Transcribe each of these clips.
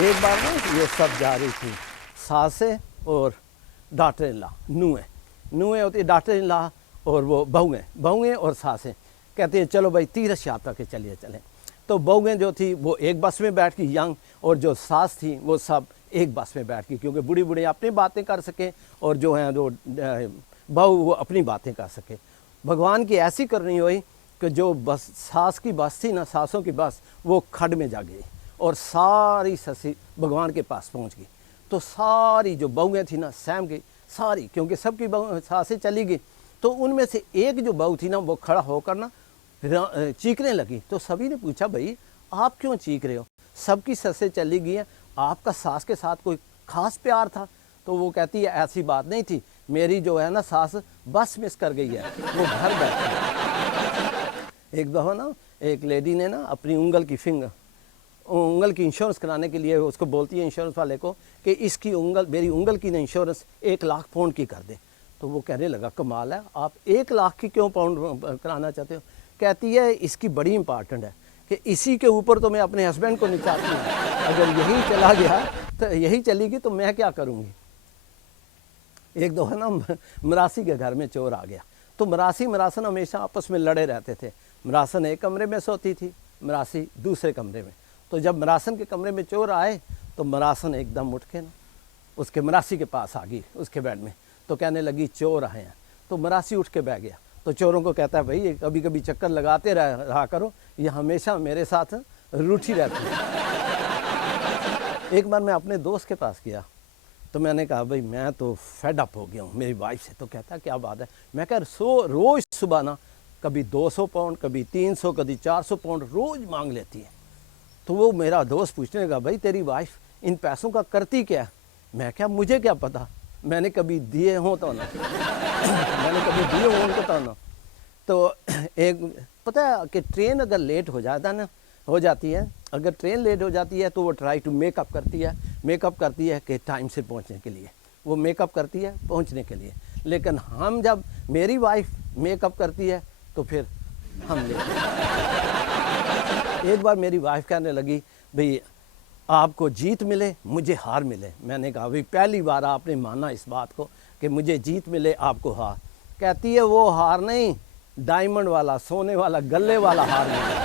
ایک بار نا یہ سب جا رہی تھی ساسیں اور ڈاٹر ان لا نویں ہوتی ہے ڈاٹر ان لا اور وہ بہویں اور ساسیں کہتے ہیں چلو بھائی تیرتھ یاترا کے چلیے چلیں. تو بہویں جو تھی وہ ایک بس میں بیٹھ گئی ینگ, اور جو ساس تھیں وہ سب ایک بس میں بیٹھ گئی, کیونکہ بوڑھی اپنی باتیں کر سکیں اور جو ہیں جو بہو وہ اپنی باتیں کر سکے. بھگوان کی ایسی کرنی ہوئی کہ جو بس ساس کی بس تھی نا, ساسوں کی بس, وہ کھڈ میں جا گئی اور ساری سسی بھگوان کے پاس پہنچ گئی. تو ساری جو بہویں تھیں نا سہم گئی ساری, کیونکہ سب کی ساسیں چلی گئی. تو ان میں سے ایک جو بہو تھی نا وہ کھڑا ہو کر نا چیخنے لگی. تو سبھی نے پوچھا بھائی آپ کیوں چیخ رہے ہو, سب کی سسیں چلی گئی ہیں, آپ کا ساس کے ساتھ کوئی خاص پیار تھا؟ تو وہ کہتی ہے ایسی بات نہیں تھی, میری جو ہے نا ساس بس مس کر گئی ہے, وہ گھر بیٹھی. ایک دفعہ نا ایک لیڈی نے نا اپنی انگل کی انشورنس کرانے کے لیے اس کو بولتی ہے انشورنس والے کو کہ اس کی میری انگل کی نا انشورنس 1,00,000 پاؤنڈ کی کر دے. تو وہ کہنے لگا کمال ہے, آپ 1,00,000 کی کیوں پاؤنڈ کرانا چاہتے ہو؟ کہتی ہے اس کی بڑی امپارٹنٹ ہے کہ اسی کے اوپر تو میں اپنے ہسبینڈ کو نہیں چاہتی ہوں, اگر یہی چلا گیا تو یہی چلی گئی تو میں کیا کروں گی. ایک دفعہ نا مراسی کے گھر میں چور آ گیا. تو مراسن ہمیشہ آپس میں لڑے رہتے تھے. مراسن ایک کمرے میں سوتی تھی, مراسی دوسرے کمرے میں. تو جب مراسن کے کمرے میں چور آئے تو مراسن ایک دم اٹھ کے نا اس کے مراسی کے پاس آ گئی اس کے بیڈ میں. تو کہنے لگی چور آئے ہیں. تو مراسی اٹھ کے بیٹھ گیا. تو چوروں کو کہتا ہے بھائی کبھی کبھی چکر لگاتے رہا کرو, یہ ہمیشہ میرے ساتھ روٹھی رہتی ہے. ایک بار میں اپنے دوست کے پاس گیا تو میں نے کہا بھائی میں تو فیڈ اپ ہو گیا ہوں میری وائف سے. تو کہتا ہے کیا بات ہے؟ میں کہا روز صبح نا کبھی 200 پاؤنڈ کبھی 300 کبھی 400 پاؤنڈ روز مانگ لیتی ہے. تو وہ میرا دوست پوچھنے لگا بھائی تیری وائف ان پیسوں کا کرتی کیا ہے؟ میں کہا مجھے کیا پتا, میں نے کبھی دیے ہوں تو نا میں نے کبھی دیے ہوں ان کو تو نا. تو ایک پتہ ہے کہ ٹرین اگر لیٹ ہو جاتی ہے اگر ٹرین لیٹ ہو جاتی ہے تو وہ ٹرائی ٹو میک اپ کرتی ہے کہ ٹائم سے پہنچنے کے لیے, وہ میک اپ کرتی ہے پہنچنے کے لیے. لیکن ہم جب میری وائف میک اپ کرتی ہے تو پھر ہم لیٹ. ایک بار میری وائف کہنے لگی بھئی آپ کو جیت ملے مجھے ہار ملے. میں نے کہا بھئی پہلی بار آپ نے مانا اس بات کو کہ مجھے جیت ملے آپ کو ہار. کہتی ہے وہ ہار نہیں, ڈائمنڈ والا سونے والا گلے والا ہار ملا.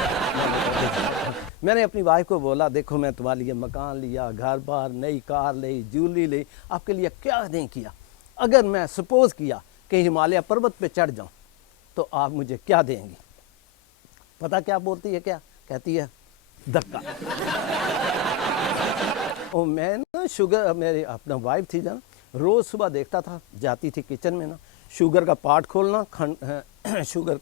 میں نے اپنی وائف کو بولا دیکھو میں تمہارے لیے مکان لیا, گھر بار, نئی کار لی, جولی لی, آپ کے لیے کیا نہیں کیا. اگر میں سپوز کیا کہ ہمالیہ پروت پہ چڑھ جاؤں تو آپ مجھے کیا دیں گی؟ پتہ کیا بولتی ہے, کیا کہتی ہے؟ دھکا. اور میں نا شوگر میری اپنا وائف تھی نا, روز صبح دیکھتا تھا جاتی تھی کچن میں نا شوگر کا پارٹ کھولنا, شوگر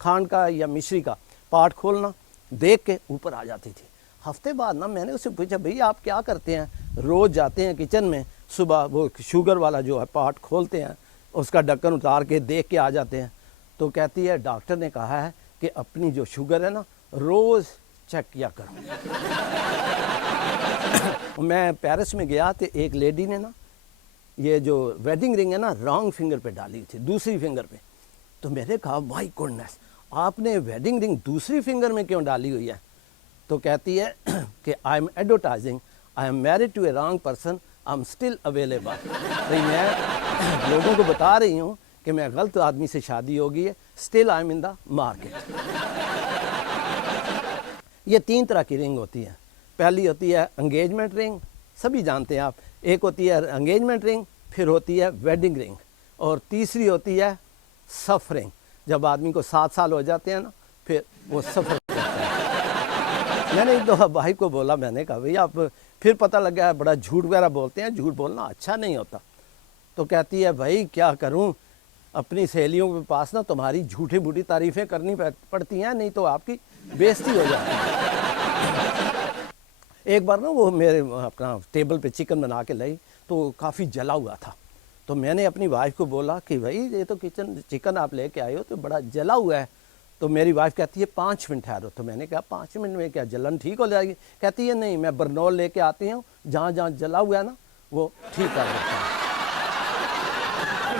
کھانڈ کا یا مشری کا پارٹ کھولنا, دیکھ کے اوپر آ جاتی تھی. ہفتے بعد نا میں نے اسے پوچھا بھئی آپ کیا کرتے ہیں؟ روز جاتے ہیں کچن میں صبح وہ شوگر والا جو ہے پارٹ کھولتے ہیں, اس کا ڈھکن اتار کے دیکھ کے آ جاتے ہیں. تو کہتی ہے ڈاکٹر نے کہا ہے کہ اپنی جو شوگر ہے نا روز چیک کیا کرو. میں پیرس میں گیا تو ایک لیڈی نے نا یہ جو ویڈنگ رنگ ہے نا رانگ فنگر پہ ڈالی تھی, دوسری فنگر پہ. تو میں نے کہا مائی گوڈنس آپ نے ویڈنگ رنگ دوسری فنگر میں کیوں ڈالی ہوئی ہے؟ تو کہتی ہے کہ I am advertising, I am married to a wrong person, I am still available. میں لوگوں کو بتا رہی ہوں کہ میں غلط آدمی سے شادی ہوگی ہے, still I am in the market. یہ 3 طرح کی رنگ ہوتی ہے. پہلی ہوتی ہے انگیجمنٹ رنگ, سبھی جانتے ہیں آپ. ایک ہوتی ہے انگیجمنٹ رنگ, پھر ہوتی ہے ویڈنگ رنگ, اور تیسری ہوتی ہے سف رنگ. جب آدمی کو 7 سال ہو جاتے ہیں نا پھر وہ سفر کرتا ہے. میں نے ایک دفعہ بھائی کو بولا, میں نے کہا بھئی آپ پھر پتہ لگا ہے بڑا جھوٹ وغیرہ بولتے ہیں, جھوٹ بولنا اچھا نہیں ہوتا. تو کہتی ہے بھائی کیا کروں, اپنی سہیلیوں کے پاس نا تمہاری جھوٹی بوٹی تعریفیں کرنی پڑتی ہیں, نہیں تو آپ کی بےزتی ہو جاتی ہے. ایک بار نا وہ میرے اپنا ٹیبل پہ چکن بنا کے لائی تو کافی جلا ہوا تھا. تو میں نے اپنی وائف کو بولا کہ بھائی یہ تو چکن آپ لے کے آئے ہو تو بڑا جلا ہوا ہے. تو میری وائف کہتی ہے 5 منٹ ٹھہرو. تو میں نے کہا 5 منٹ میں کیا جلن ٹھیک ہو جائے گی؟ کہتی ہے نہیں, میں برنول لے کے آتی ہوں, جہاں جہاں جلا ہوا ہے نا وہ ٹھیک کر دیتا ہوں.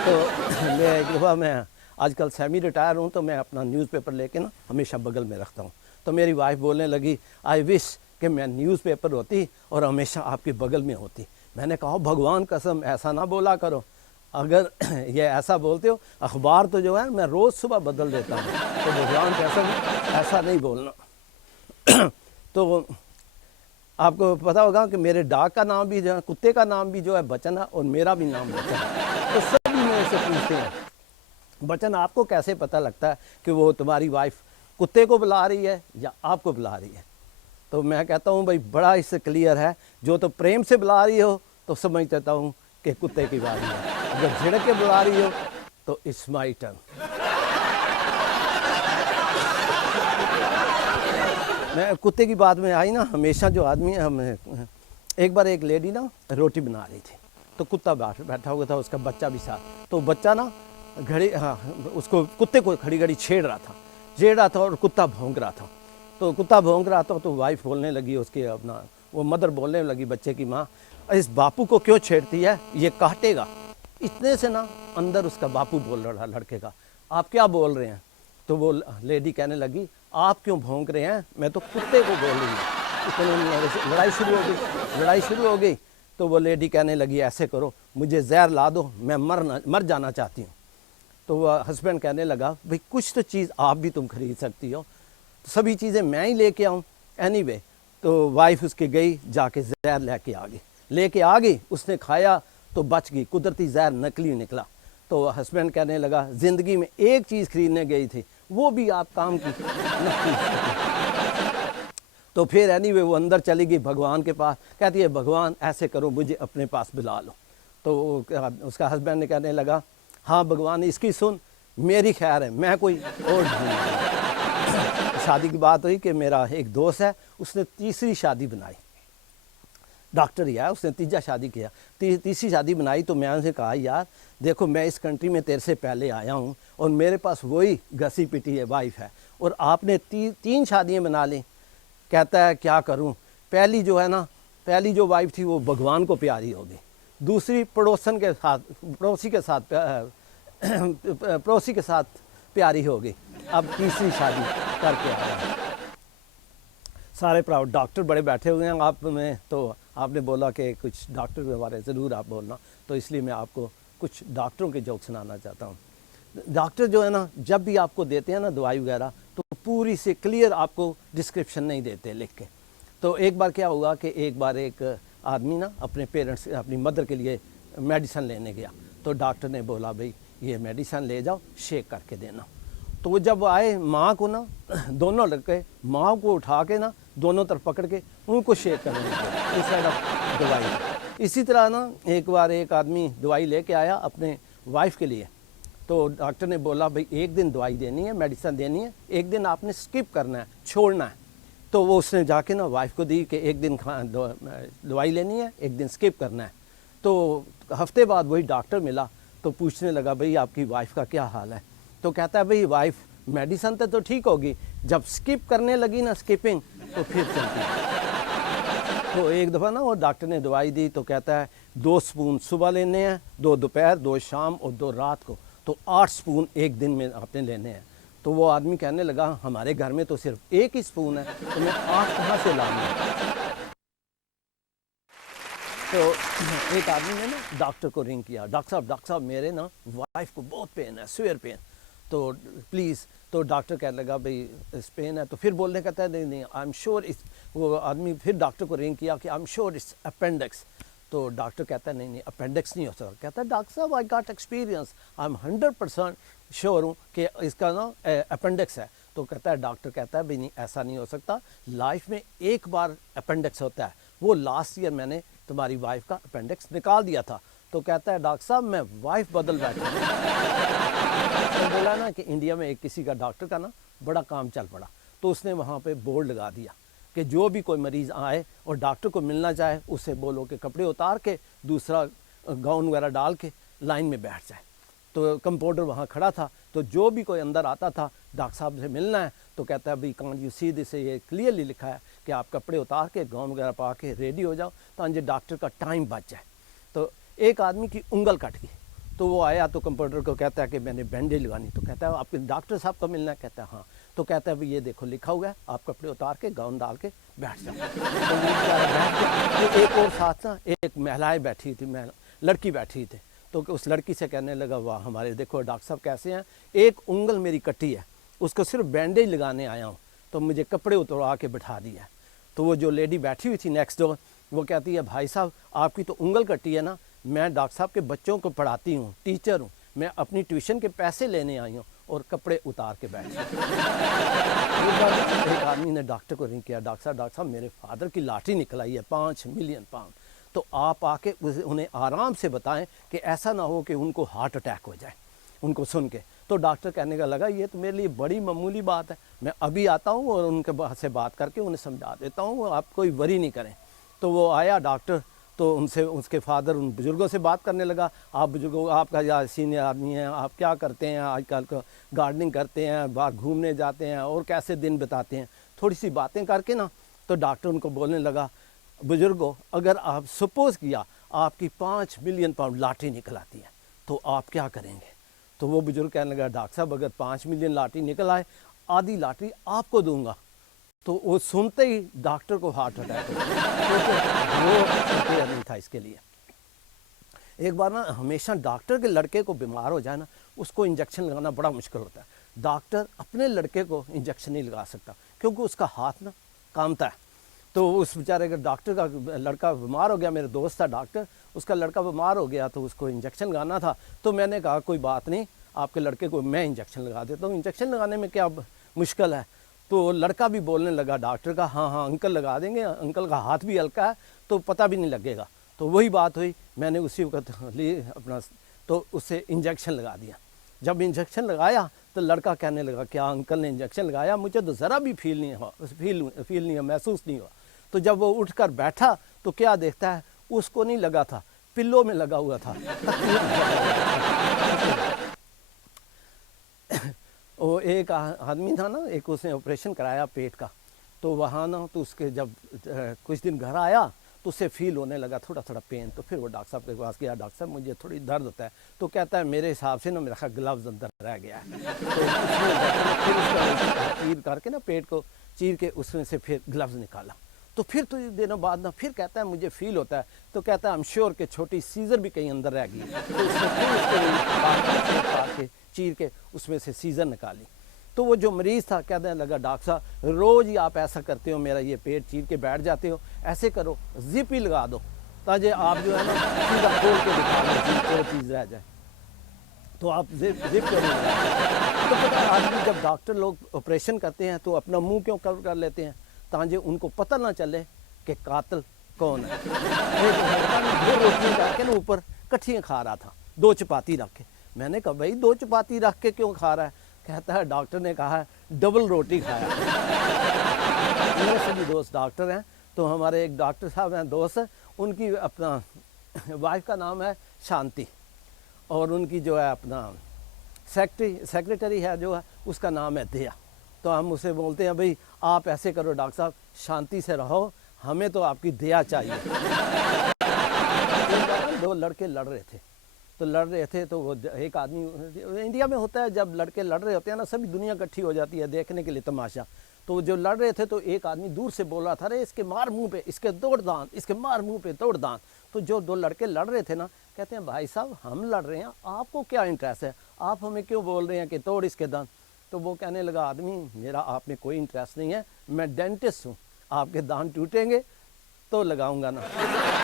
تو میں ایک دفعہ میں آج کل سیمی ریٹائر ہوں تو میں اپنا نیوز پیپر لے کے نا ہمیشہ بغل میں رکھتا ہوں. تو میری وائف بولنے لگی آئی وش کہ میں نیوز پیپر ہوتی اور ہمیشہ آپ کے بغل میں ہوتی. میں نے کہا بھگوان قسم ایسا نہ بولا کرو, اگر یہ ایسا بولتے ہو اخبار تو جو ہے میں روز صبح بدل دیتا ہوں, تو بھگوان قسم ایسا نہیں بولنا. تو آپ کو پتہ ہوگا کہ میرے ڈاگ کا نام بھی جو ہے, کتے کا نام بھی جو ہے بچن ہے, اور میرا بھی نام بچن ہے. تو سبھی میرے سے پوچھتے ہیں بچن آپ کو کیسے پتہ لگتا ہے کہ وہ تمہاری وائف کتے کو بلا رہی ہے یا آپ کو بلا رہی ہے؟ تو میں کہتا ہوں بھائی بڑا اس سے کلیئر ہے, جو تو پریم سے بلا رہی ہو تو سمجھتا ہوں کہ کتے کی باری ہے, اگر جھڑک کے بلا رہی ہو تو اٹس مائی ٹرن. میں کتے کی بات میں آئی نا, ہمیشہ جو آدمی ہے ہمیں, ایک بار ایک لیڈی نا روٹی بنا رہی تھی, تو کتا بیٹھا ہوا تھا, اس کا بچہ بھی ساتھ. تو بچہ نا گھڑی اس کو کتے کو کھڑی گھڑی چھیڑ رہا تھا اور کتا بھونک رہا تھا. تو کتا بھونک رہا تھا تو وائف بولنے لگی, اس کے اپنا وہ مدر بولنے لگی بچے کی ماں, اس باپو کو کیوں چھیڑتی ہے, یہ کاٹے گا. اتنے سے نا اندر اس کا باپو بول رہا لڑکے کا, آپ کیا بول رہے ہیں؟ تو وہ لیڈی کہنے لگی آپ کیوں بھونک رہے ہیں, میں تو کتے کو بول رہی ہوں. اتنے لڑائی شروع ہو گئی. تو وہ لیڈی کہنے لگی ایسے کرو مجھے زہر لا دو, میں مر جانا چاہتی ہوں. تو وہ ہسبینڈ کہنے لگا بھئی کچھ تو چیز آپ بھی تم خرید سکتی ہو, سبھی چیزیں میں ہی لے کے آؤں اینی وے. تو وائف اس کے گئی, جا کے زہر لے کے آ گئی, اس نے کھایا تو بچ گئی, قدرتی زہر نکلی نکلا. تو ہسبینڈ کہنے لگا زندگی میں ایک چیز خریدنے گئی تھی, وہ بھی آپ کام کی تو پھر اینی وے وہ اندر چلی گئی بھگوان کے پاس, کہتی ہے بھگوان ایسے کرو مجھے اپنے پاس بلا لو. تو اس کا ہسبینڈ نے کہنے لگا ہاں بھگوان اس کی سن, میری خیر ہے, میں کوئی اور شادی کی بات ہوئی کہ میرا ایک دوست ہے, اس نے تیسری شادی بنائی, ڈاکٹر ہی ہے, اس نے تیجا شادی کیا, تیسری شادی بنائی. تو میں ان سے کہا یار دیکھو میں اس کنٹری میں تیرے سے پہلے آیا ہوں اور میرے پاس وہی گھسی پٹی ہے وائف ہے, اور آپ نے 3 شادیاں بنا لیں. کہتا ہے کیا کروں, پہلی جو ہے نا, پہلی جو وائف تھی وہ بھگوان کو پیاری ہو گئی, دوسری پڑوسی کے ساتھ پیاری ہو گئی, اب تیسری شادی کر کے آیا. سارے ڈاکٹر بڑے بیٹھے ہوئے ہیں آپ میں, تو آپ نے بولا کہ کچھ ڈاکٹر کے بارے ضرور آپ بولنا, تو اس لیے میں آپ کو کچھ ڈاکٹروں کے جوک سنانا چاہتا ہوں. ڈاکٹر جو ہے نا جب بھی آپ کو دیتے ہیں نا دوائی وغیرہ, تو پوری سے کلیئر آپ کو ڈسکرپشن نہیں دیتے لکھ کے. تو ایک بار کیا ہوا کہ ایک بار ایک آدمی نا اپنے پیرنٹس اپنی مدر کے لیے میڈیسن لینے گیا, تو ڈاکٹر نے بولا بھئی یہ میڈیسن لے جاؤ, شیک کر کے دینا. تو وہ جب آئے ماں کو نا, دونوں لڑکے ماں کو اٹھا کے نا دونوں طرف پکڑ کے ان کو شیک کرنے لگے انسٹیڈ آف دوائی. اسی طرح نا ایک بار ایک آدمی دوائی لے کے آیا اپنے وائف کے لیے, تو ڈاکٹر نے بولا بھئی ایک دن دوائی دینی ہے, میڈیسن دینی ہے, ایک دن آپ نے سکپ کرنا ہے, چھوڑنا ہے. تو وہ اس نے جا کے نا وائف کو دی کہ ایک دن دوائی لینی ہے, ایک دن سکپ کرنا ہے. تو ہفتے بعد وہی ڈاکٹر ملا, تو پوچھنے لگا بھئی آپ کی وائف کا کیا حال ہے؟ تو کہتا ہے بھئی وائف میڈیسن تو ٹھیک ہوگی, جب سکپ کرنے لگی نا سکپنگ تو پھر چلتی. تو ایک دفعہ نا وہ ڈاکٹر نے دوائی دی, تو کہتا ہے 2 سپون صبح لینے ہیں, 2 دوپہر, 2 شام اور 2 رات کو, تو 8 سپون ایک دن میں آپ نے لینے ہیں. تو وہ آدمی کہنے لگا ہمارے گھر میں تو صرف ایک ہی سپون ہے, تو میں 8 کہاں سے لاؤں گا؟ تو ایک آدمی نے نا ڈاکٹر کو رنگ کیا, ڈاکٹر صاحب میرے نا وائف کو بہت پین ہے, سویئر پین, تو پلیز. تو ڈاکٹر کہنے لگا بھئی اس پین ہے, تو پھر بولنے کہتا ہے نہیں آئی ایم شیور, وہ آدمی پھر ڈاکٹر کو رنگ کیا کہ I am sure it's appendix. تو ڈاکٹر کہتا ہے نہیں اپینڈکس نہیں ہو سکتا. کہتا ہے ڈاکٹر صاحب I got experience, I am 100% sure ہوں کہ اس کا نا اپینڈکس ہے. تو کہتا ہے ڈاکٹر کہتا ہے بھئی نہیں ایسا نہیں ہو سکتا, لائف میں ایک بار اپینڈکس ہوتا ہے, وہ لاسٹ ایئر میں نے تمہاری وائف کا اپینڈکس نکال دیا تھا. تو کہتا ہے ڈاکٹر صاحب میں وائف بدل بیٹھا. تو بولا نا کہ انڈیا میں ایک کسی کا ڈاکٹر کا نا بڑا کام چل پڑا, تو اس نے وہاں پہ بورڈ لگا دیا کہ جو بھی کوئی مریض آئے اور ڈاکٹر کو ملنا چاہے اسے بولو کہ کپڑے اتار کے دوسرا گاؤن وغیرہ ڈال کے لائن میں بیٹھ جائے. تو کمپاؤنڈر وہاں کھڑا تھا, تو جو بھی کوئی اندر آتا تھا ڈاکٹر صاحب سے ملنا ہے, تو کہتا ہے بھئی کانٹ یو سی دس, یہ کلیئرلی لکھا ہے کہ آپ کپڑے اتار کے گاؤن وغیرہ پا کے ریڈی ہو جاؤ تاکہ ڈاکٹر کا ٹائم بچ جائے. تو ایک آدمی کی انگل کٹ گئی, تو وہ آیا تو کمپاؤنڈر کو کہتا ہے کہ میں نے بینڈیج لگانی. تو کہتا ہے آپ کے ڈاکٹر صاحب کو ملنا ہے؟ کہتا ہے ہاں. تو کہتا ہے بھئی یہ دیکھو لکھا ہوا ہے، آپ کپڑے اتار کے گاؤن ڈال کے بیٹھ جاؤ۔ تو وہ بیچارہ بیٹھ گیا۔ تو ایک اور ساتھ نا ایک مہلائیں بیٹھی تھی، لڑکی بیٹھی تھی، تو اس لڑکی سے کہنے لگا واہ ہمارے دیکھو ڈاکٹر صاحب کیسے ہیں، ایک انگل میری کٹی ہے، اس کو صرف بینڈیج لگانے آیا ہوں، تو مجھے کپڑے اتروا کے بٹھا دیا ہے۔ تو وہ جو لیڈی بیٹھی ہوئی تھی نیکسٹ ڈور، وہ کہتی ہے بھائی صاحب آپ کی تو انگل کٹی ہے نا، میں ڈاکٹر صاحب کے بچوں کو پڑھاتی ہوں، ٹیچر ہوں، میں اپنی ٹیوشن کے پیسے لینے آئی ہوں اور کپڑے اتار کے بیٹھی ایک آدمی نے ڈاکٹر کو رنگ کیا، ڈاکٹر صاحب میرے فادر کی لاٹری نکل آئی ہے 5 ملین پاؤنڈ، تو آپ آ کے انہیں آرام سے بتائیں کہ ایسا نہ ہو کہ ان کو ہارٹ اٹیک ہو جائے ان کو سن کے۔ تو ڈاکٹر کہنے کا لگا یہ تو میرے لیے بڑی معمولی بات ہے، میں ابھی آتا ہوں اور ان کے سے بات کر کے انہیں سمجھا دیتا ہوں، آپ کوئی وری نہیں کریں۔ تو وہ آیا ڈاکٹر، تو ان سے اس کے فادر ان بزرگوں سے بات کرنے لگا، آپ بزرگوں آپ کا یا سینئر آدمی ہیں، آپ کیا کرتے ہیں آج کل کو، گارڈننگ کرتے ہیں، باہر گھومنے جاتے ہیں اور کیسے دن بتاتے ہیں، تھوڑی سی باتیں کر کے نا۔ تو ڈاکٹر ان کو بولنے لگا بزرگوں اگر آپ سپوز کیا آپ کی 5 ملین پاؤنڈ لاٹری نکل آتی ہے تو آپ کیا کریں گے؟ تو وہ بزرگ کہنے لگا ڈاکٹر صاحب اگر 5 ملین لاٹری نکل آئے آدھی لاٹری آپ کو دوں گا۔ تو وہ سنتے ہی ڈاکٹر کو ہارٹ اٹیک ہو گیا، وہ پریپیئر نہیں تھا اس کے لیے۔ ایک بار نا ہمیشہ ڈاکٹر کے لڑکے کو بیمار ہو جائے نا، اس کو انجیکشن لگانا بڑا مشکل ہوتا ہے۔ ڈاکٹر اپنے لڑکے کو انجیکشن نہیں لگا سکتا کیونکہ اس کا ہاتھ نا کامتا ہے۔ تو اس بیچارے کا ڈاکٹر کا لڑکا بیمار ہو گیا، میرے دوست تھا ڈاکٹر، اس کا لڑکا بیمار ہو گیا تو اس کو انجیکشن لگانا تھا۔ تو میں نے کہا کوئی بات نہیں، آپ کے لڑکے کو میں انجیکشن لگا دیتا ہوں، انجیکشن لگانے میں کیا مشکل ہے؟ تو لڑکا بھی بولنے لگا ڈاکٹر کا ہاں ہاں انکل لگا دیں گے، انکل کا ہاتھ بھی ہلکا ہے تو پتہ بھی نہیں لگے گا۔ تو وہی بات ہوئی، میں نے اسی وقت لی اپنا تو اسے انجیکشن لگا دیا۔ جب انجیکشن لگایا تو لڑکا کہنے لگا کیا انکل نے انجیکشن لگایا؟ مجھے تو ذرا بھی فیل نہیں ہوا، محسوس نہیں ہوا۔ تو جب وہ اٹھ کر بیٹھا تو کیا دیکھتا ہے، اس کو نہیں لگا تھا، پلوں میں لگا ہوا تھا۔ وہ ایک آدمی تھا نا، ایک اس نے آپریشن کرایا پیٹ کا، تو وہاں نا تو اس کے جب کچھ دن گھر آیا تو اسے فیل ہونے لگا تھوڑا تھوڑا پین، تو پھر وہ ڈاکٹر صاحب کے پاس گیا، ڈاکٹر صاحب مجھے تھوڑی درد ہوتا ہے، تو کہتا ہے میرے حساب سے نا میرا خیال گلوز اندر رہ گیا ہے۔ تو اس نے پھر اس کا چیر کر کے نا پیٹ کو چیر کے اس میں سے پھر گلوز نکالا، تو پھر تو دنوں بعد نا پھر کہتا ہے مجھے فیل ہوتا ہے، تو کہتا ہے ہم شیور کہ چھوٹی سیزر بھی کہیں اندر رہ گئی، تو اس نے پھر اس کو کاٹ کے چیر کے اس میں سے سیزر نکالی۔ تو وہ جو مریض تھا کہنے لگا ڈاکٹر صاحب روز ہی آپ ایسا کرتے ہو، میرا یہ پیٹ چیر کے بیٹھ جاتے ہو، ایسے کرو زپ ہی لگا دو تاکہ آپ جو ہے نا سیدھا کھول کے دکھا دو کوئی چیز رہ جائے، تو آپ زپ کیوں نہیں لگا؟ تو پتہ ہے آدمی جب ڈاکٹر لوگ آپریشن کرتے ہیں تو اپنا منہ کیوں کور کر لیتے ہیں؟ تاکہ ان کو پتہ نہ چلے کہ قاتل کون ہے۔ دو روٹیاں رکھ کے نا اوپر کٹھیاں کھا رہا تھا، 2 چپاتی رکھ کے۔ میں نے کہا بھائی 2 چپاتی رکھ کے کیوں کھا رہا ہے؟ کہتا ہے ڈاکٹر نے کہا ہے ڈبل روٹی کھایا۔ میرے سبھی دوست ڈاکٹر ہیں، تو ہمارے ایک ڈاکٹر صاحب ہیں دوست، ان کی اپنا وائف کا نام ہے شانتی، اور ان کی جو ہے اپنا سیکریٹری ہے جو ہے اس کا نام ہے دیا۔ تو ہم اسے بولتے ہیں بھئی آپ ایسے کرو ڈاکٹر صاحب شانتی سے رہو، ہمیں تو آپ کی دیا چاہیے۔ 2 لڑکے لڑ رہے تھے تو وہ ایک آدمی انڈیا میں ہوتا ہے جب لڑکے لڑ رہے ہوتے ہیں نا سبھی دنیا اکٹھی ہو جاتی ہے دیکھنے کے لیے تماشا۔ تو جو لڑ رہے تھے تو ایک آدمی دور سے بول رہا تھا ارے اس کے مار منہ پہ، اس کے توڑ دانت، اس کے مار منہ پہ توڑ دانت۔ تو جو 2 لڑکے لڑ رہے تھے نا کہتے ہیں بھائی صاحب ہم لڑ رہے ہیں، آپ کو کیا انٹرسٹ ہے، آپ ہمیں کیوں بول رہے ہیں کہ توڑ اس کے دانت؟ تو وہ کہنے لگا آدمی میرا آپ میں کوئی انٹرسٹ نہیں ہے، میں ڈینٹسٹ ہوں، آپ کے دانت ٹوٹیں گے تو لگاؤں گا نا۔